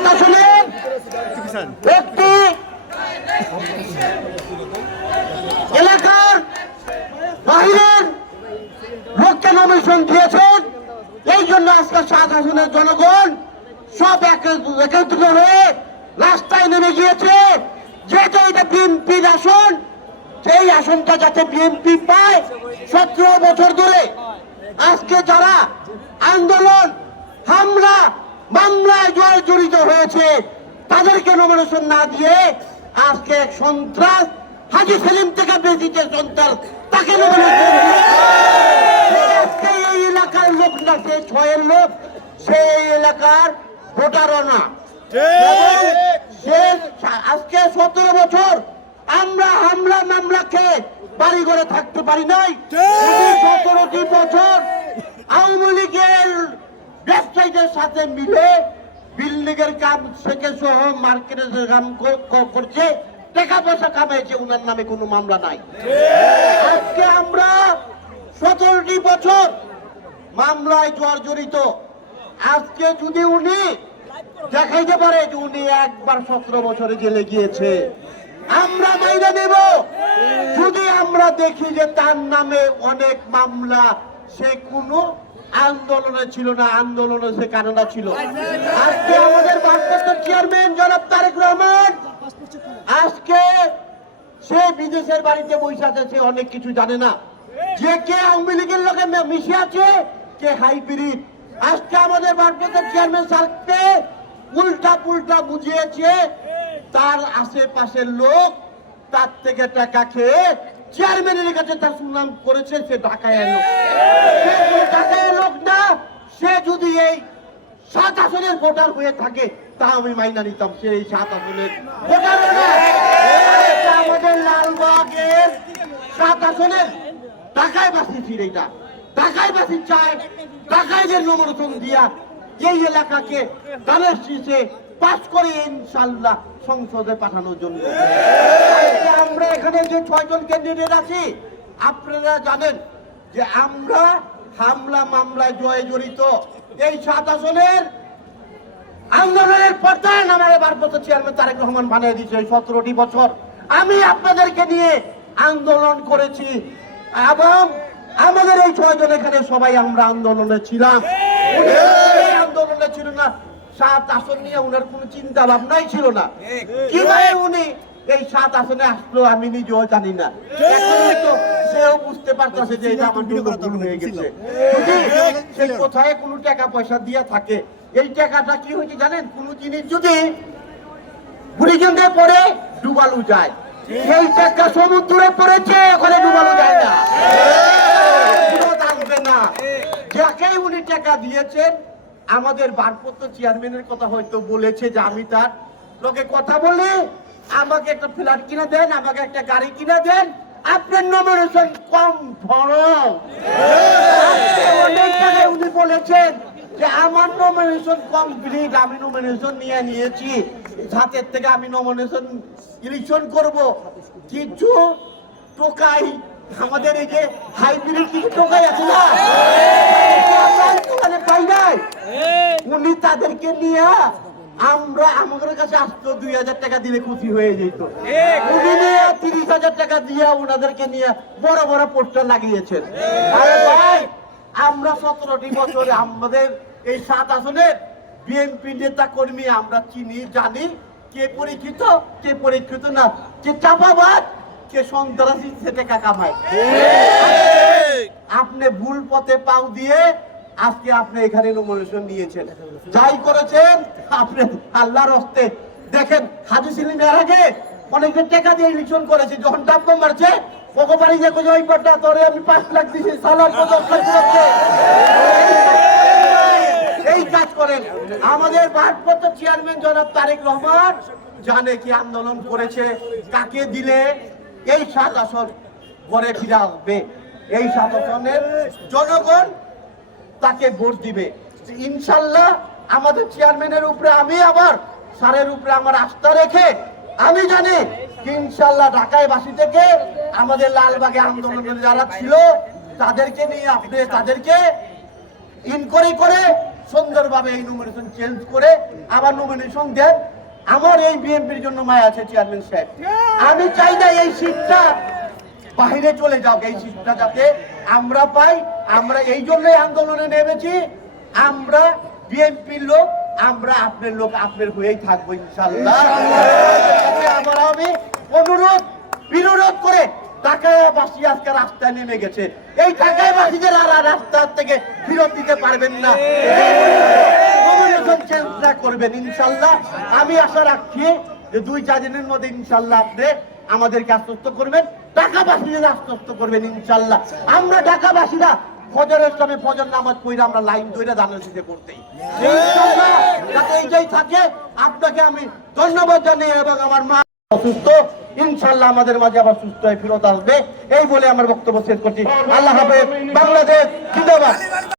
সাত আসনের একটি এলাকার বাহিরের লোককে নমিনেশন দিয়েছেন। এই জন্য আজকে সাত আসনের জনগণ সব একত্রিত হয়ে রাস্তায় নেমে গিয়েছে। যেহেতু এটা বিএনপির আসন, সেই আসনটা যাতে বিএনপি পায়। 17 বছর ধরে আজকে যারা আন্দোলন, হামলা, মামলায় জড়িত হয়েছে তাদেরকে নমিনেশন না দিয়ে আজকে সন্ত্রাস, হাজী সেলিম থেকে বেশিতে সন্ত্রাস, তাকে নমিনেশন আজকে এই এলাকার লোক না, সে 6-এর লোক, সেই এলাকার ভোটারও না। আজকে 17 বছর আমরা হামলা মামলা খেয়ে বাড়ি ঘরে থাকতে পারি নাই। 17টি বছর আওয়ামী লীগের ব্যবসায়ীদের সাথে মিলে বিল্ডিং এর কাম থেকে সহ মার্কেটের কাম করছে, টাকা পয়সা কামাইছে, উনার নামে কোনো মামলা নাই। আজকে আমরা 17টি বছর মামলায় জড়িত। আজকে যদি উনি দেখাইতে পারে যে উনি একবার 17 বছরে জেলে গিয়েছে, আমরা মাইনে নেব। যদি আমরা দেখি যে তার নামে অনেক মামলা, সে কোনো আন্দোলনে ছিল না, আন্দোলনে সে কানাডা ছিল। আজকে আমাদের ভারপ্রাপ্ত চেয়ারম্যান জনাব তারেক রহমান আজকে সে বিদেশের বাড়িতে বসে আছে, সে অনেক কিছু জানে না যে কে আওয়ামী লীগের লোকে মিশে আছে, কে হাইব্রিড। আজকে আমাদের ভারপ্রাপ্ত চেয়ারম্যান স্যারকে উল্টা পুল্টা বুঝিয়েছে, তার আশেপাশের লোক তার থেকে টাকা খেয়ে চেয়ারম্যানের কাছে তার সুনাম করেছে, সে ঢাকায় এলো। ঢাকায় লোক না, সে যদি এই 7 আসনের ভোটার হয়ে থাকে তা আমি মাইনা নিতাম। সে এই 7 আসনের ভোটার না, আমাদের লালবাগের 7 আসনের ঢাকায় বাসি, এটা ঢাকায় বাসি চায়, ঢাকায় যে নমিনেশন দিয়া এই এলাকাকে ধানের শীষে পাস করে ইনশাআল্লাহ সংসদে পাঠানোর জন্য। আমরা এখানে যে 6 জন ক্যান্ডিডেট আছি, আপনারা জানেন যে আমরা হামলা মামলায় জড়িত। এই 7 আসনের আন্দোলনের প্রধান আমাদের ভারপ্রাপ্ত চেয়ারম্যান তারেক রহমান বানিয়ে দিয়েছে। 17টি বছর আমি আপনাদেরকে নিয়ে আন্দোলন করেছি এবং আমাদের এই 6 জন এখানে সবাই আমরা আন্দোলনে ছিলাম। আন্দোলনে ছিল না, 7 আসন নিয়ে উনার কোনো চিন্তা ভাবনাই ছিল না। কিভাবে উনি এই 7 আসনে আসলো আমি নিজেও জানি না। সেও বুঝতে পারতেছে যে এটা আমার ভুল হয়ে গেছে। সে কোথায় কোনো টাকা পয়সা দিয়ে থাকে, এই টাকাটা কি হয়েছে জানেন, কোন জিনিস যদি বুড়িগঙ্গে পড়ে ডুবালু যায়, সেই টাকা সমুদ্রে পড়েছে, ওখানে ডুবালু যায় না, আসবে না। যাকে উনি টাকা দিয়েছেন, আমাদের ভারপ্রাপ্ত চেয়ারম্যানের কথা হয়তো বলেছে যে আমি তার লোকে কথা বলি, আমাকে একটা ফ্ল্যাট কিনে দেন, আমাকে একটা গাড়ি কিনে দেন, আপনার নমিনেশন কম ধরো। অনেক টাকায় উনি বলেছেন যে আমার নমিনেশন কমপ্লিট, আমি নমিনেশন নিয়েছি, হাতের থেকে আমি নমিনেশন ইলেকশন করব। কিছু টোকাই আমাদের এই যে হাইব্রিড কিছু টোকাই আছে না, পাই নাই, উনি তাদেরকে নিয়ে আমরা আমাদের কাছে আসতো 2000 টাকা দিলে খুশি হয়ে যেত। উনি নিয়ে 30,000 টাকা দিয়ে ওনাদেরকে নিয়ে বড় বড় পোস্টার লাগিয়েছেন। আমরা 17টি বছরে আমাদের এই 7 আসনের বিএনপি নেতা কর্মী আমরা চিনি, জানি কে পরীক্ষিত কে পরীক্ষিত না, কে চাপাবাজ কে সন্ত্রাসী, সে টাকা কামায়। আপনি ভুল পথে পাও দিয়ে আজকে আপনি এখানে নমিনেশন নিয়েছেন, যাই করেছেন আপনি আল্লাহর হস্তে। দেখেন হাজী সেলিমের আগে অনেকজন টাকা দিয়ে ইলেকশন করেছে, যখন ডাব্বা মারছে ওকে বাড়ি যে ওই পাটা তোরে আমি 5 লাখ দিয়েছি, সালাদ এই কাজ করেন। আমাদের ভারপ্রাপ্ত চেয়ারম্যান জনাব তারেক রহমান জানে কি আন্দোলন করেছে, কাকে দিলে এই 7 আসন ঘরে ফিরে আসবে, এই 7 আসনের জনগণ তাকে ভোট দিবে ইনশাল্লাহ। আমাদের চেয়ারম্যানের উপরে আমি আবার স্যারের উপরে আমার আস্থা রেখে আমি জানি ইনশাল্লাহ ঢাকায় বাসী থেকে আমাদের লালবাগে আন্দোলনে যারা ছিল তাদেরকে নিয়ে আপনি তাদেরকে ইনকোয়ারি করে সুন্দরভাবে এই নমিনেশন চেঞ্জ করে আবার নমিনেশন দেন। আমার এই বিএনপির জন্য মায়া আছে চেয়ারম্যান সাহেব, আমি চাই না এই সিটটা বাইরে চলে যাও, এই সিটটা যাতে আমরা পাই। আমরা এই জন্যই আন্দোলনে নেমেছি, আমরা বিএনপির লোক, আমরা আপনার লোক, আপনার হয়েই থাকবো ইনশাল্লাহ। আমার আমি অনুরোধ বিনোরোধ করে ঢাকাবাসী আজকে রাস্তায় নেমে গেছে, এই ঢাকাবাসীদের আর রাস্তা থেকে ফিরত দিতে পারবেন না, চেঞ্জ না করবেন ইনশাল্লাহ। আমি আশা রাখছি যে 2-4 দিনের মধ্যে ইনশাল্লাহ আপনি আমাদেরকে আশ্বস্ত করবেন, ঢাকাবাসীদের আশ্বস্ত করবেন ইনশাল্লাহ। আমরা ঢাকাবাসীরা ফজরের সময় ফজর নামাজ পড়ে আমরা লাইন ধরে ধানের শীষে করতেই ইনশাল্লাহ, যাতে এইটাই থাকে। আপনাকে আমি ধন্যবাদ জানাই এবং আমার মা অসুস্থ, ইনশাল্লাহ আমাদের মাঝে আবার সুস্থ হয়ে ফিরত আসবে, এই বলে আমার বক্তব্য শেষ করছি। আল্লাহ হাফেজ। বাংলাদেশ জিন্দাবাদ।